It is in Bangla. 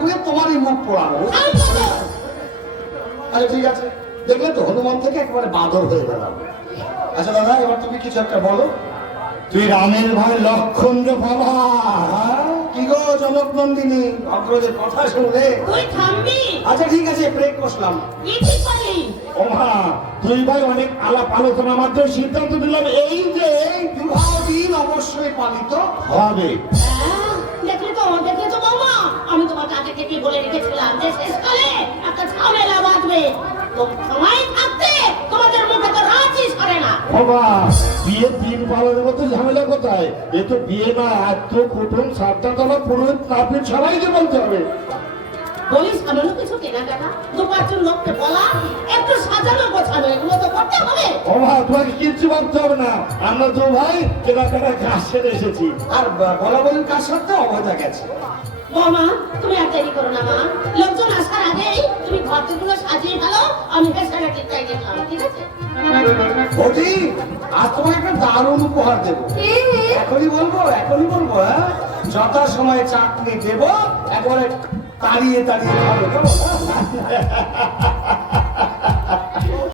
করে তোমারই মুখ পোড়াবো আচ্ছা ঠিক আছে দেখলে তো হনুমান থেকে একেবারে বাদর হয়ে গেলাম। আচ্ছা দাদা এবার তুমি কিছু একটা বলো। তুই রামের ভাই লক্ষণ রে বাবা হ্যাঁ? কি গো জনক নন্দিনী অগ্রজের কথা শুনলে? তুই থামবি আচ্ছা ঠিক আছে ব্রেক বসলাম। কি ঠিক করলি ও মা তুই ভাই অনেক আলাপ আলোচনার মাধ্যমে সিদ্ধান্ত নিলাম এই যে বিবাহ দিন অবশ্যই পালিত হবে। কি বলে রেখেছিলাম যে শেষকালে একটা ঝামেলা বাঁধবে। তো সময় থাকতে তোমাদের মুখে তো রাজি সরে না। বাবা বিয়ে দিন পালনের মতো ঝামেলা কোথায়? এ তো বিয়ে না এত কুটুম সাতটা তলা পুরোহিত নাপিত সবাইকে বলতে হবে। বলিস সামান্য কিছু কেনাকাটা দু পাঁচজন লোককে বলা একটু সাজানো গোছানো এগুলো তো করতে হবে। ও মা তোমাকে কিচ্ছু ভাবতে হবে না। আমরা তো ভাই কেনাকাটা ঘাস সেরে এসেছি। আর বলা বলি কার সাথে অবৈধা গেছে। বৌমা তুমি আর তুমি সাজিয়ে ভালো আমি হেসারা চিন্তায় দেখলাম ঠিক আছে? আজ তোমাকে একটা দারুণ উপহার দেবো। এখনই বলব এখনই বলব হ্যাঁ? যথা সময়ে চাকরি দেবো একবারে তাড়িয়ে তাড়িয়ে খাব কেমন?